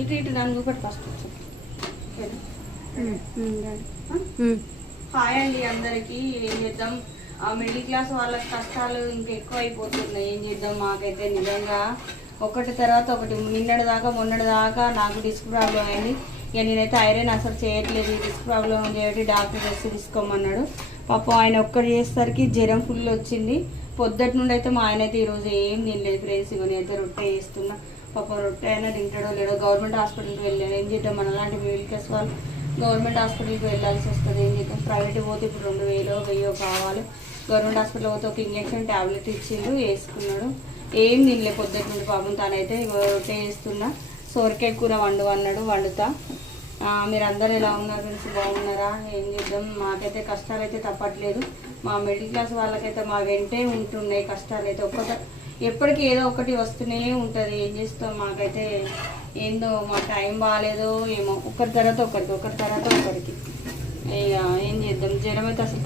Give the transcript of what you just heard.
ఇటు ఇటు నన్ను చూపెట్టు ఫస్ట్. హాయ్ అండి అందరికీ. ఏం చేద్దాం, మిడిల్ క్లాస్ వాళ్ళకి కష్టాలు ఇంకెక్కువ అయిపోతున్నాయి. ఏం చేద్దాం, మాకైతే నిజంగా ఒకటి తర్వాత ఒకటి. మొన్నటి దాకా నాకు డిస్క్ ప్రాబ్లం అయింది. ఇక నేనైతే ఐరన్ అసలు చేయట్లేదు. డిస్క్ ప్రాబ్లం చేయబట్టి డాక్టర్ టెస్ట్ తీసుకోమన్నాడు. పాపం ఆయన ఒక్కటి చేసేసరికి జ్వరం ఫుల్ వచ్చింది. పొద్దుటి నుండి అయితే మా ఆయన అయితే ఈరోజు ఏం తినలేదు ఫ్రెండ్స్. ఇక నేనైతే రొట్టె చేస్తున్నా. పాపం రొట్టె అయినా తింటాడో లేడో. గవర్నమెంట్ హాస్పిటల్కి వెళ్ళాను. ఏం చేద్దాం, మన లాంటి మిడిల్ క్లాస్ వాళ్ళు గవర్నమెంట్ హాస్పిటల్కి వెళ్ళాల్సి వస్తుంది. ఏం చేద్దాం, ప్రైవేట్ పోతే ఇప్పుడు 2000 కావాలి. గవర్నమెంట్ హాస్పిటల్ పోతే ఒక ఇంజక్షన్ ట్యాబ్లెట్ ఇచ్చిండు, వేసుకున్నాడు. ఏం తినలే పొద్దుటి నుండి. పాపం తనైతే రొట్టె చేస్తున్నా. సొరకాయ కూర వండు అన్నాడు, వండుతా. మీరు అందరూ ఎలా ఉన్నారు ఫ్రెండ్స్, బాగున్నారా? ఏం చేద్దాం, మాకైతే కష్టాలు అయితే తప్పట్లేదు. మా మిడిల్ క్లాస్ వాళ్ళకైతే మా వెంటే ఉంటున్నాయి కష్టాలు అయితే. ఎప్పటికీ ఏదో ఒకటి వస్తూనే ఉంటుంది. ఏం చేస్తాం, మాకైతే ఏందో మా టైం బాగాలేదో ఏమో. ఒకరి తర్వాత ఒకరికి ఇక ఏం చేద్దాం. జ్వరం అయితే అసలు